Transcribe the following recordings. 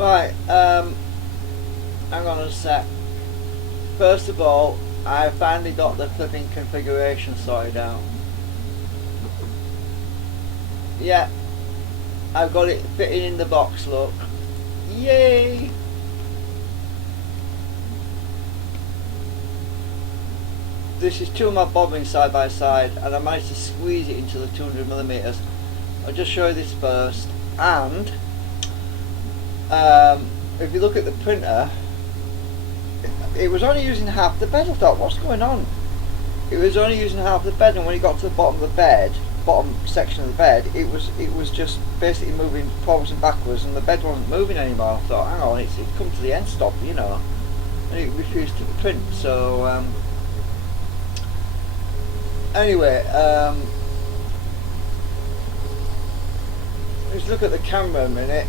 Right, hang on a sec. First of all, I finally got the flipping configuration sorted out. Yeah, I've got it fitting in the box, look. Yay! This is two of my bobbins side by side, and I managed to squeeze it into the 200mm. I'll just show you this first. And if you look at the printer, it was only using half the bed. I thought, what's going on? It was only using half the bed, and when you got to the bottom of the bed, bottom section of the bed, it was just basically moving forwards and backwards, and the bed wasn't moving anymore. I thought, hang on, it's come to the end stop, you know, and it refused to print. So anyway, let's look at the camera a minute.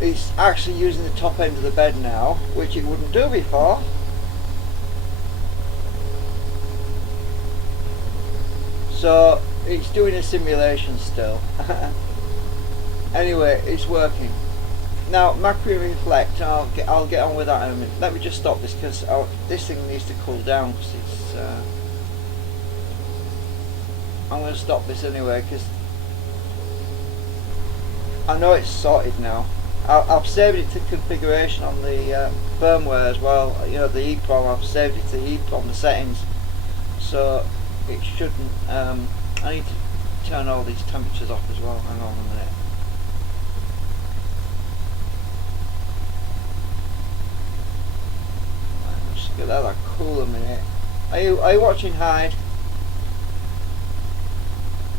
It's actually using the top end of the bed now, which it wouldn't do before. So it's doing a simulation still. Anyway, it's working. Now, macro reflect, I'll get on with that in a minute. Let me just stop this because this thing needs to cool down, because it's I'm going to stop this anyway because I know it's sorted now. I've saved it to configuration on the firmware as well, you know, the EEPROM. I've saved it to EEPROM, the settings, so it shouldn't. I need to turn all these temperatures off as well. Hang on a minute. Just get that cool a minute. Are you watching Hyde?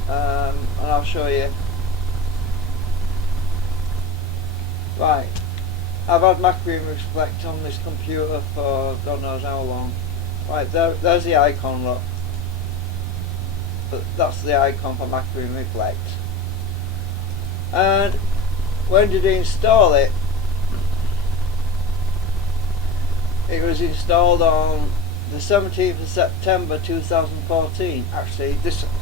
And I'll show you. Right, I've had macro reflect on this computer for God knows how long. Right, there's the icon, look. But that's the icon for macro reflect. And when did he install it? It was installed on the 17th of September 2014. Actually,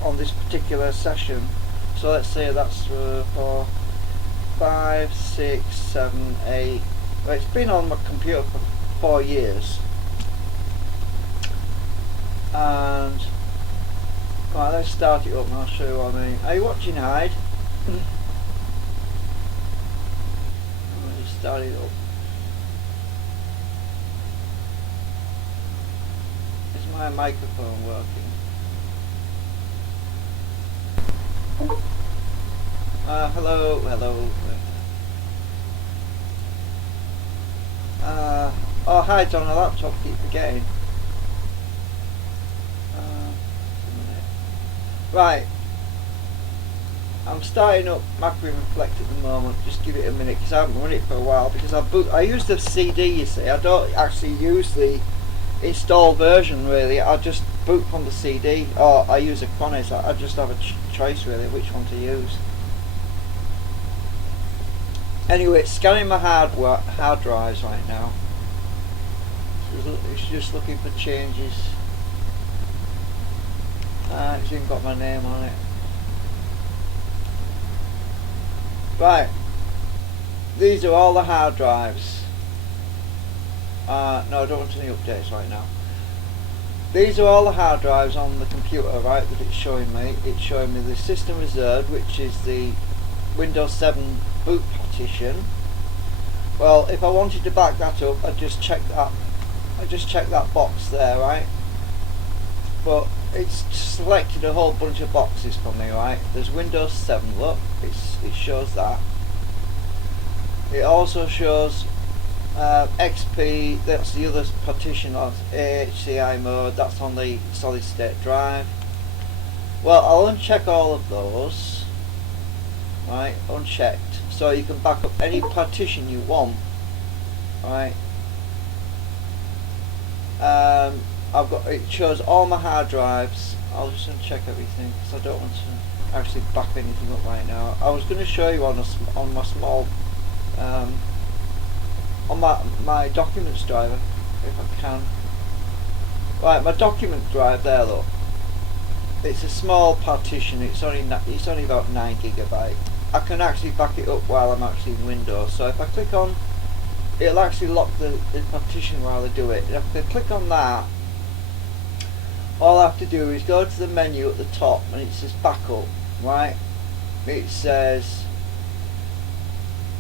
on this particular session. So let's say that's for 5, 6, 7, 8. Well, it's been on my computer for 4 years. And right, let's start it up and I'll show you what I mean. Are you watching, Hyde? Let me start it up. Is my microphone working? Hello. Oh, Hyde's on a laptop, keep forgetting. Right, I'm starting up macro reflect at the moment. Just give it a minute because I haven't run it for a while, because I use the CD, you see. I don't actually use the installed version really. I just boot from the CD, or I use a Chronis. I just have a choice really which one to use. Anyway, it's scanning my hard drives right now. It's just looking for changes. It's even got my name on it. Right, these are all the hard drives. No, I don't want any updates right now. These are all the hard drives on the computer, right, that it's showing me. It's showing me the system reserved, which is the Windows 7 boot partition. Well, if I wanted to back that up, I'd just check that box there, right? But it's selected a whole bunch of boxes for me, right? There's Windows 7, look, it shows that. It also shows XP, that's the other partition of HCI mode, that's on the solid state drive. Well, I'll uncheck all of those, right, unchecked, so you can back up any partition you want, right? It shows all my hard drives. I'll just uncheck everything because I don't want to actually back anything up right now. I was going to show you on my small on my documents driver if I can. Right, my document drive there, look. It's a small partition. It's only about 9 GB. I can actually back it up while I'm actually in Windows. So if I click on, it'll actually lock the partition while I do it. If I click on that, all I have to do is go to the menu at the top and it says backup, right? It says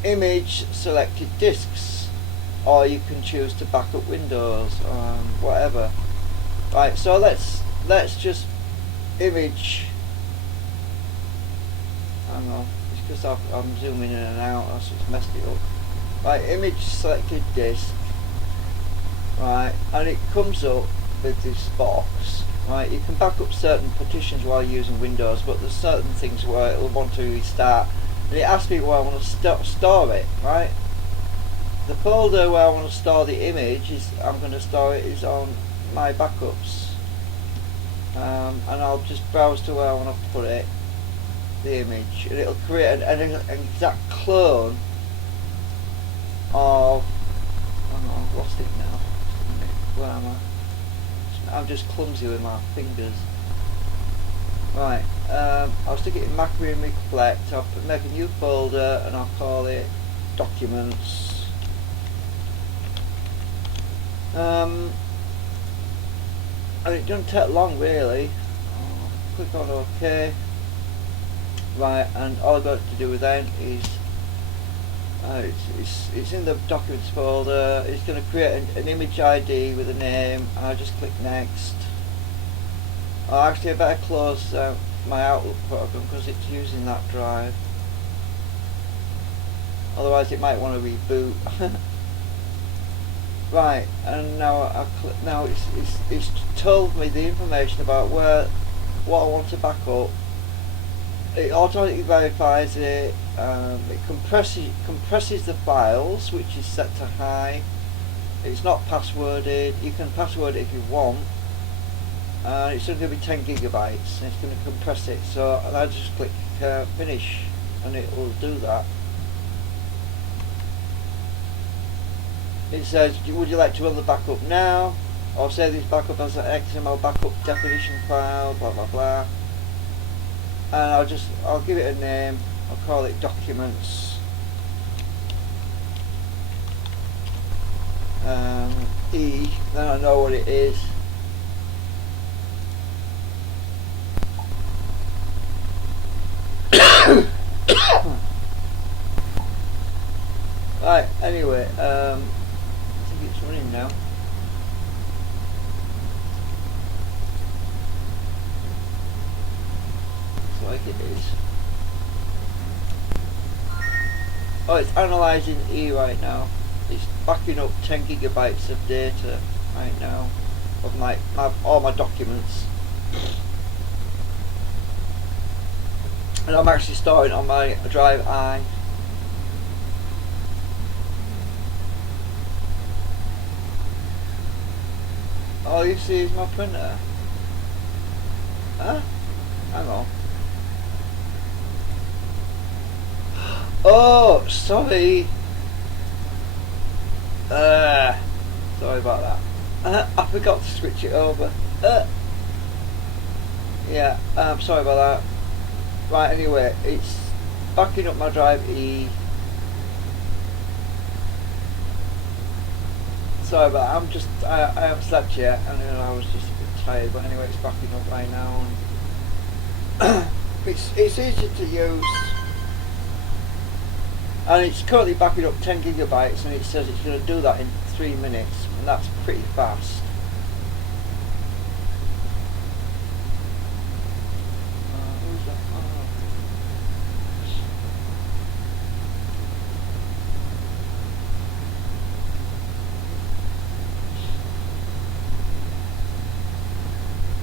image selected disks, or you can choose to back up Windows, whatever. Right, so let's just image. Hang on, it's because I'm zooming in and out, that's what's messed it up. Right, image selected disk. Right, and it comes up with this box. Right, you can back up certain partitions while using Windows, but there's certain things where it'll want to restart. And it asks me where I want to store it. Right, the folder where I want to store the image I'm going to store it is on my backups, and I'll just browse to where I want to put it, the image, and it'll create an exact clone of. Oh, I've lost it now. Where am I? I'm just clumsy with my fingers. Right, I'll stick it in Macro and Recollect. I'll make a new folder and I'll call it Documents. And it doesn't take long really. I'll click on OK. Right, and all I've got to do then is it's in the Documents folder. It's going to create an image ID with a name. I'll just click Next. Actually, I better close my Outlook program because it's using that drive. Otherwise, it might want to reboot. Right, and now it's told me the information about what I want to back up. It automatically verifies it. It compresses the files, which is set to high. It's not passworded. You can password it if you want. It's only going to be 10 gigabytes, and it's going to compress it. So, and I just click finish, and it will do that. It says, would you like to run the backup now, or save this backup as an XML backup definition file, blah blah blah. And I'll give it a name. I'll call it Documents. E. Then I know what it is. Right. Anyway, I think it's running now. Like it is. Oh, it's analysing E right now. It's backing up 10 gigabytes of data right now of all my documents, and I'm actually storing on my drive I. All you see is my printer. Huh? Hang on. Oh, sorry. Sorry about that. I forgot to switch it over. Yeah, sorry about that. Right, anyway, it's backing up my drive E. Sorry about that. I haven't slept yet, and I was just a bit tired, but anyway, it's backing up right now. And it's easy to use. And it's currently backing up 10 gigabytes, and it says it's going to do that in 3 minutes, and that's pretty fast. Who's that?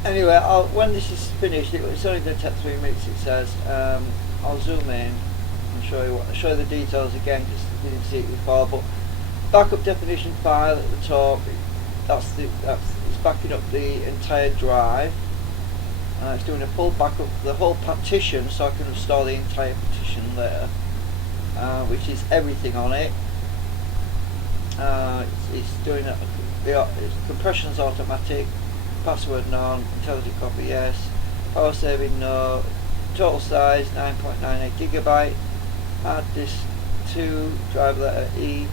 Anyway, when this is finished, it's only going to take 3 minutes. It says. I'll zoom in and show you the details again, because you didn't see it before. But backup definition file at the top. It's backing up the entire drive. It's doing a full backup of the whole partition, so I can restore the entire partition later, which is everything on it. It's doing compression's automatic, password none, intelligent copy yes, power saving no, total size 9.98 gigabyte, hard disk 2, drive letter E,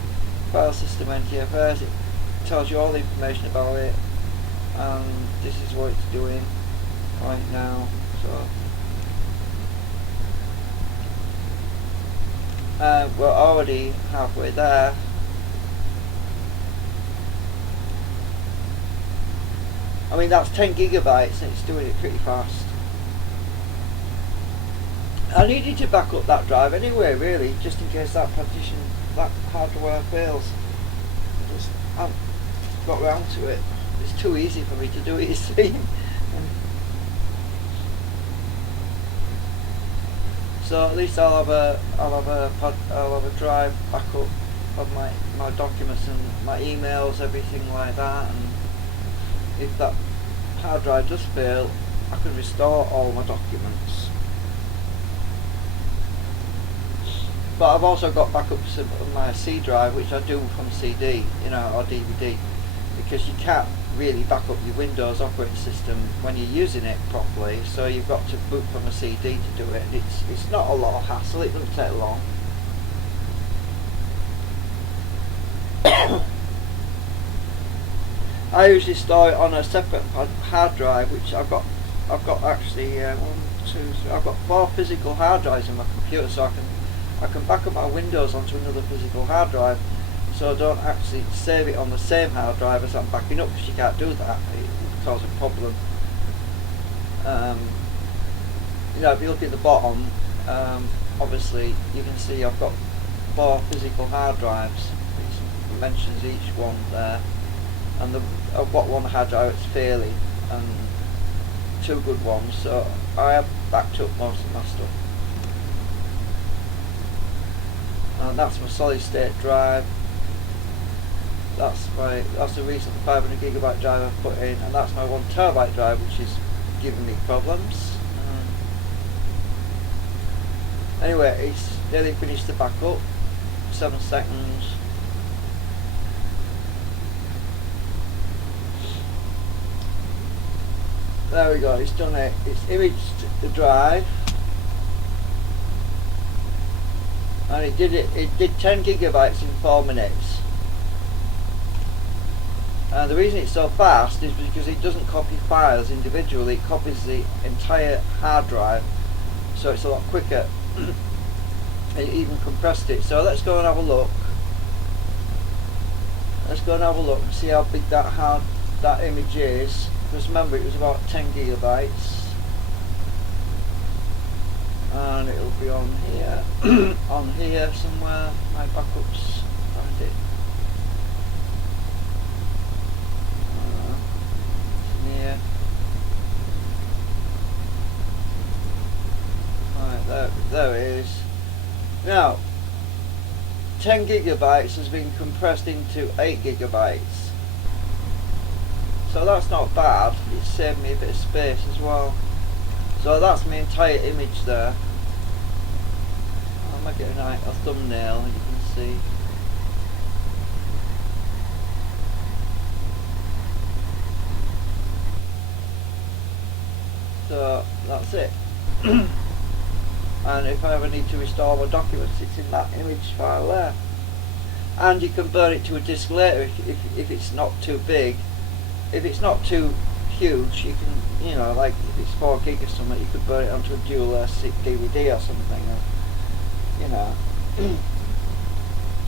file system NTFS. It tells you all the information about it, and this is what it's doing right now. So we're already halfway there. I mean, that's 10 gigabytes and it's doing it pretty fast. I needed to back up that drive anyway, really, just in case that partition, that hardware fails. I haven't got round to it. It's too easy for me to do it, you see. So at least I'll have a drive backup of my documents and my emails, everything like that. And if that hard drive does fail, I can restore all my documents. But I've also got backups of my C drive, which I do from CD, you know, or DVD, because you can't really back up your Windows operating system when you're using it properly. So you've got to boot from a CD to do it. It's not a lot of hassle. It doesn't take long. I usually store it on a separate hard drive, which I've got actually I've got 4 physical hard drives in my computer, so I can back up my Windows onto another physical hard drive, so I don't actually save it on the same hard drive as I'm backing up, because you can't do that. It would cause a problem. You know, if you look at the bottom, obviously you can see I've got 4 physical hard drives, which mentions each one there, and I've got one hard drive that's failing and 2 good ones, so I have backed up most of my stuff. And that's my solid state drive. That's the recent 500 gigabyte drive I've put in, and that's my 1 terabyte drive, which is giving me problems. Anyway, it's nearly finished the backup. 7 seconds. There we go, it's done it. It's imaged the drive. And it did 10 gigabytes in 4 minutes. And the reason it's so fast is because it doesn't copy files individually, it copies the entire hard drive, so it's a lot quicker. It even compressed it. So let's go and have a look. Let's go and have a look and see how big that image is. Because remember, it was about 10 gigabytes. And it'll be on here, on here somewhere. My backups, find it. Here. Right, there it is. Now, 10 gigabytes has been compressed into 8 gigabytes. So that's not bad. It saved me a bit of space as well. So that's my entire image there. I'll make it a thumbnail, you can see. So that's it. And if I ever need to restore my documents, it's in that image file there. And you can burn it to a disk later if it's not too big. If it's not too huge, you can, you know, like if it's 4 gig or something, you could burn it onto a dual DVD or something, or, you know.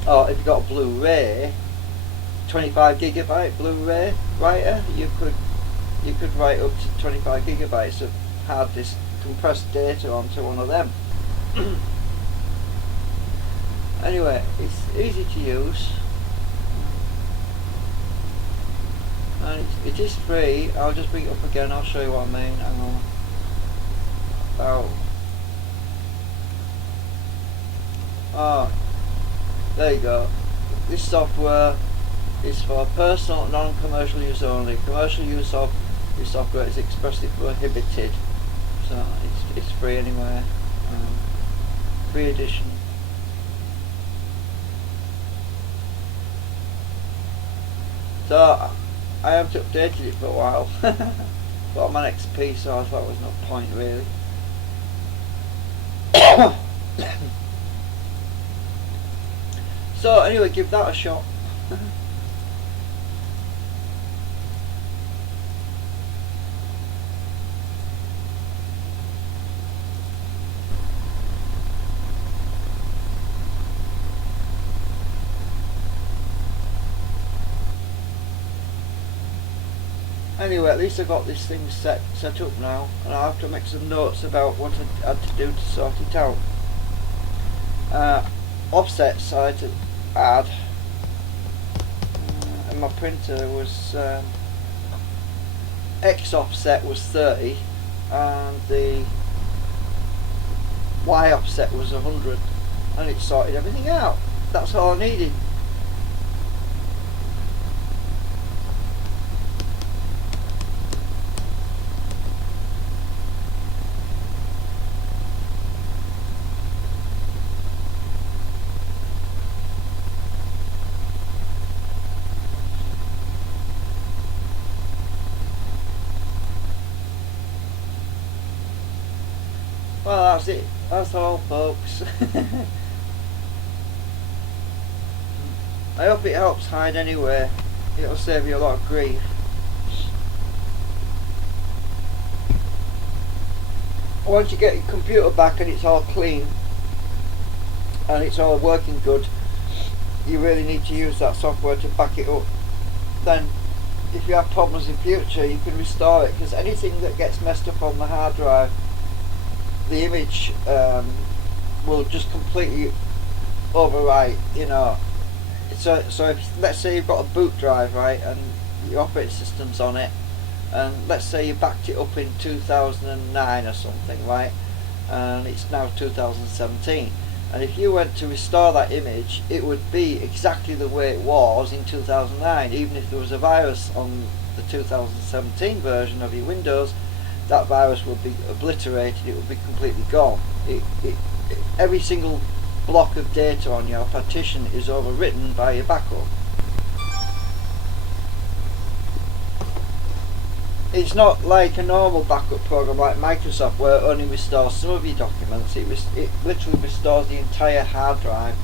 Or if you've got a Blu-ray, 25 gigabyte Blu-ray writer, you could write up to 25 gigabytes of hard disk compressed data onto one of them. Anyway, it's easy to use. And it is free. I'll just bring it up again, I'll show you what I mean. Hang on. Oh, there you go. This software is for personal, non-commercial use only. Commercial use of this software is expressly prohibited. So it's free anyway. Free edition. So I haven't updated it for a while. But I'm on XP, so I thought there was no point really. So anyway, give that a shot. Anyway, at least I got this thing set up now, and I have to make some notes about what I had to do to sort it out. Offsets I had to add, and my printer was X offset was 30, and the Y offset was 100, and it sorted everything out. That's all I needed. Well, that's it. That's all, folks. I hope it helps hide anyway. It'll save you a lot of grief. Once you get your computer back and it's all clean and it's all working good, you really need to use that software to back it up. Then if you have problems in future, you can restore it, because anything that gets messed up on the hard drive, the image will just completely overwrite, you know. So if, let's say you've got a boot drive, right, and your operating system's on it, and let's say you backed it up in 2009 or something, right, and it's now 2017, and if you went to restore that image, it would be exactly the way it was in 2009. Even if there was a virus on the 2017 version of your Windows, that virus would be obliterated, it would be completely gone. Every single block of data on your partition is overwritten by your backup. It's not like a normal backup program like Microsoft, where it only restores some of your documents. It literally restores the entire hard drive.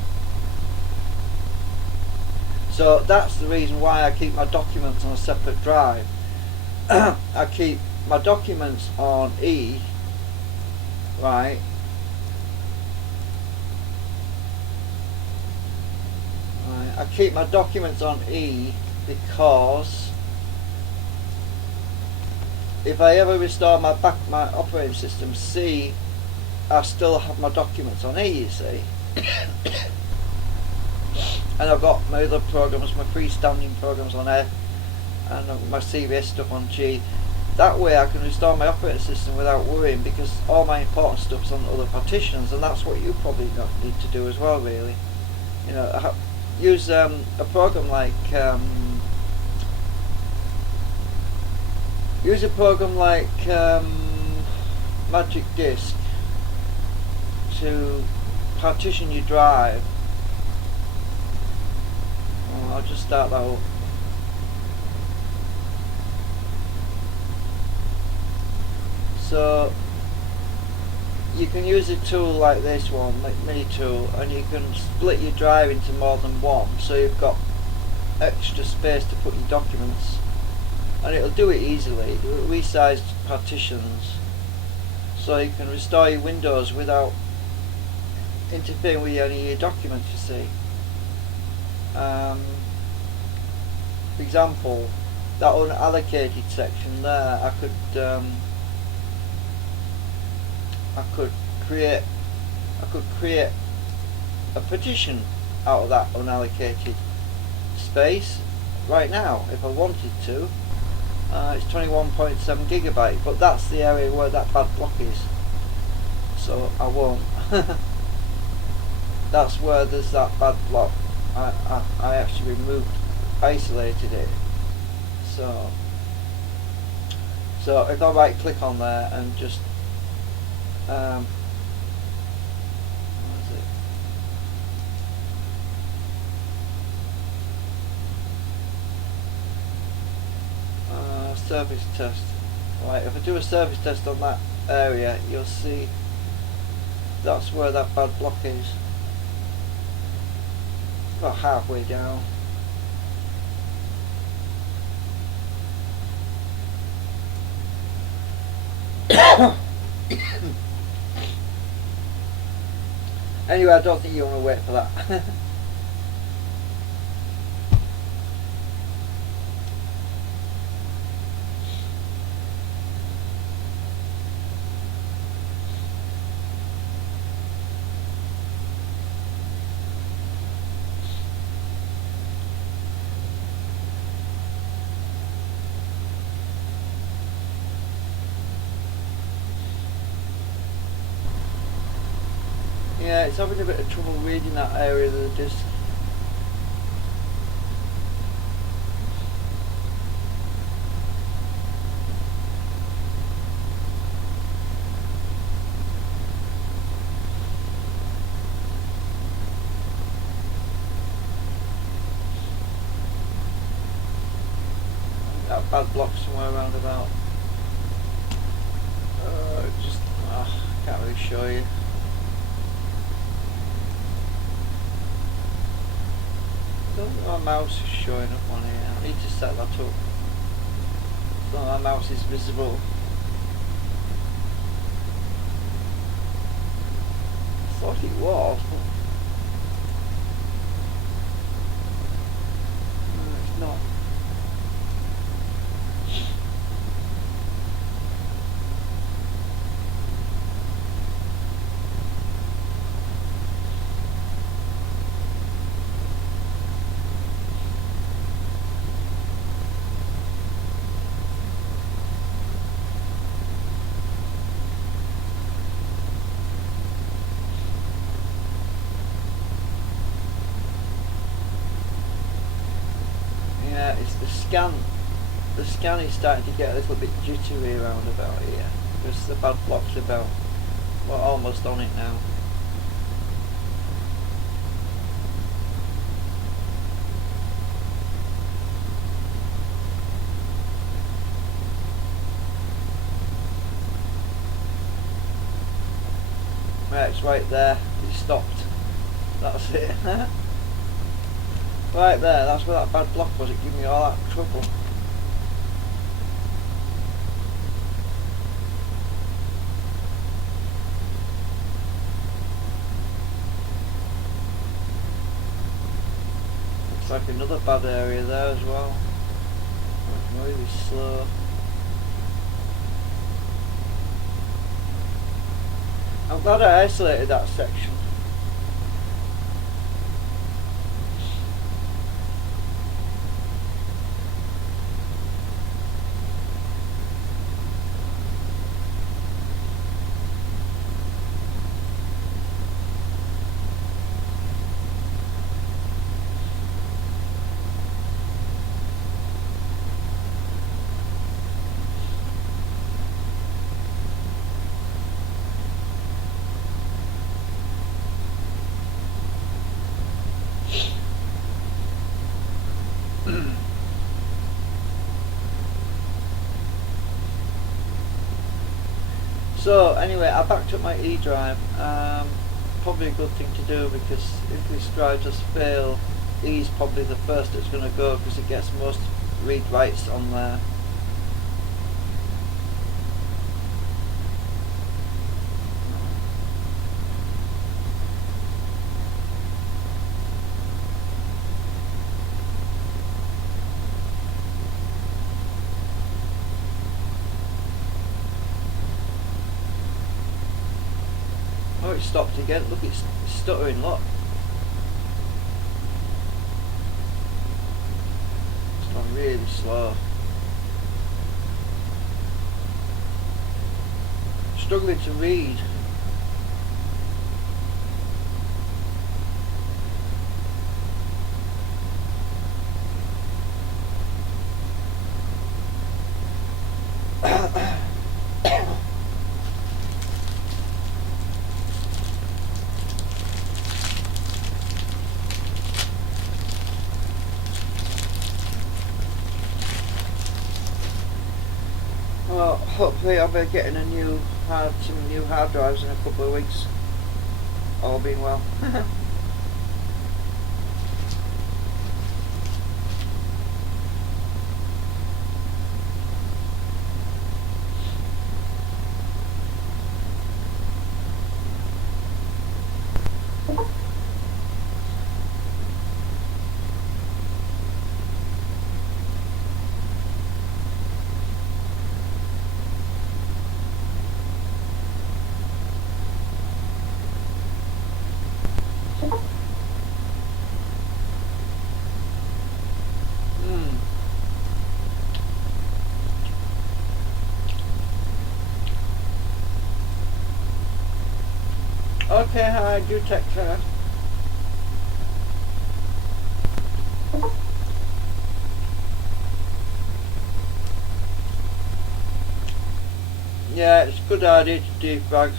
So that's the reason why I keep my documents on a separate drive. I keep my documents on E, right, I keep my documents on E because if I ever restore my operating system, C, I still have my documents on E, you see. And I've got my other programs, my freestanding programs on F, and my CVS stuff on G. That way I can restore my operating system without worrying, because all my important stuff's on other partitions, and that's what you probably need to do as well, really. You know, use a program like Magic Disk to partition your drive. I'll just start that up. So you can use a tool like this one, like mini tool, and you can split your drive into more than one, so you've got extra space to put your documents, and it'll do it easily. It'll resize partitions, so you can restore your Windows without interfering with any of your documents, you see. For example, that unallocated section there, I could create a partition out of that unallocated space right now if I wanted to. It's 21.7 gigabyte, but that's the area where that bad block is, so I won't. That's where there's that bad block. I actually isolated it. So if I right click on there and just what is it? Service test. Right, if I do a service test on that area, you'll see that's where that bad block is. About halfway down. Anyway, I don't think you want to wait for that. Yeah, it's having a bit of trouble reading that area of the disc. That bad block somewhere around about. Can't really show you. I don't think my mouse is showing up on here. I need to set that up. So my mouse is visible. I thought it was, but no, it's not. Yeah, it's the scan. The scan is starting to get a little bit jittery around about here because the bad block's about, well, almost on it now. Right, it's right there. It stopped. That's it. Right there, that's where that bad block was. It gave me all that trouble. Looks like another bad area there as well. It's really slow. I'm glad I isolated that section. So anyway, I backed up my E drive. Probably a good thing to do because if this drive does fail, E is probably the first that's going to go because it gets most read writes on there. Oh, it stopped again. Look, it's stuttering, look. It's gone really slow. Struggling to read. Well, hopefully I'll be getting some new hard drives in a couple of weeks. All being well. Okay, hi, do take care. Yeah, it's a good idea to defrag.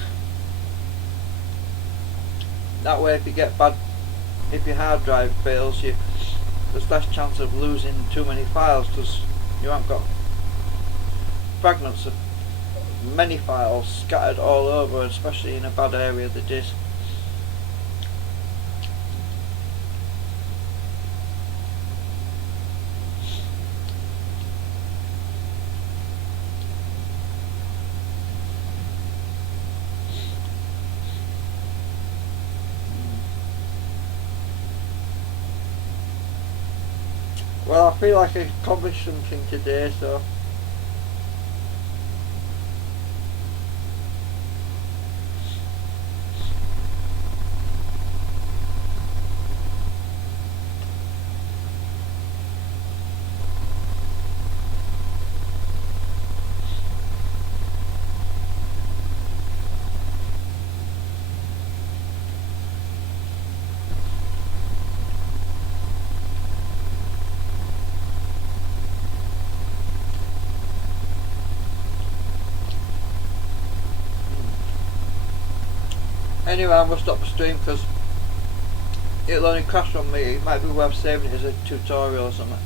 That way, if you get bad, if your hard drive fails, there's less chance of losing too many files because you haven't got fragments of many files scattered all over, especially in a bad area of the disk. Well, I feel like I accomplished something today, so anyway, I'm going to stop the stream because it'll only crash on me. It might be worth saving it as a tutorial or something.